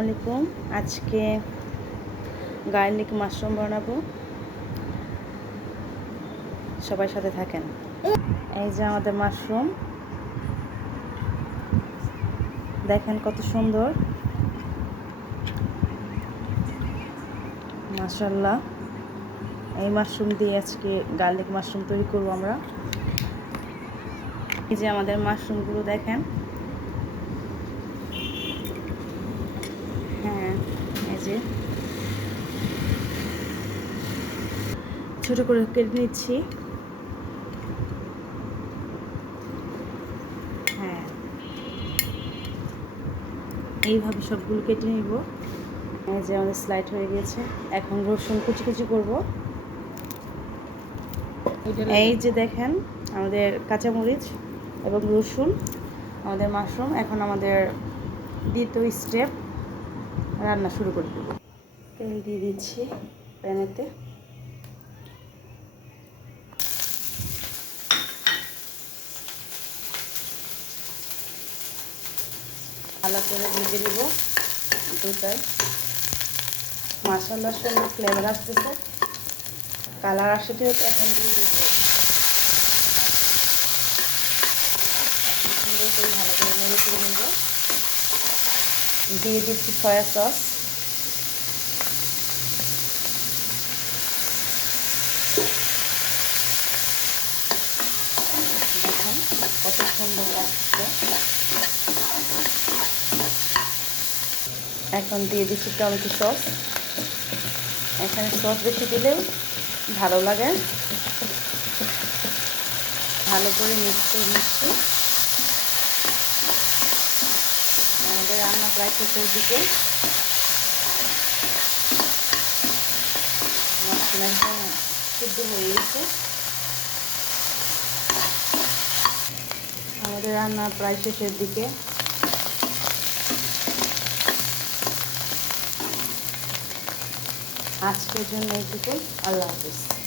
আলাইকুম। আজকে garlic mushroom বানাবো। সবাই সাথে থাকেন। এই যে আমাদের মাশরুম। দেখেন কত সুন্দর। মাশাল্লাহ এই মাশরুম দিয়ে আজকে গার্লিক মাশরুম তৈরি করব আমরা। এই যে আমাদের মাশরুমগুলো দেখেন হ্যাঁ এই যে ছোট করে কেটে নিচ্ছি। হ্যাঁ। এইভাবে সবগুলো কেটে নিব। এই যে আমাদের স্লাইড হয়ে গেছে। এখন রসুন কুচি কুচি করব। এই যে দেখেন আমাদের কাঁচামরিচ এবং রসুন আমাদের মাশরুম। এখন আমাদের দ্বিতীয় স্টেপ রান্না শুরু করে দেবো। তেল দিয়ে দিচ্ছি প্যানেতে। ভালো করে ভেজে নিব দুটাই। মশলার সঙ্গে ফ্লেভার আসতেছে। কালার আসতে হচ্ছে এখন দিয়ে দিব। সুন্দর করে ভালো করে নেড়ে করে নেব। দিয়ে দিচ্ছি সয়া সস দেখুন কত সুন্দর লাগছে এখন দিয়ে দিচ্ছি টমেটো সস। এখানে সস বেশি দিলেও ভালো লাগে। ভালো করে করে নিচ্ছি আমাদের রান্না প্রায় শেষের দিকে। একদম সিদ্ধ হয়ে গেছে। আমাদের রান্না প্রায় শেষের দিকে। আজকের জন্য এইটুকু আল্লাহ হাফিজ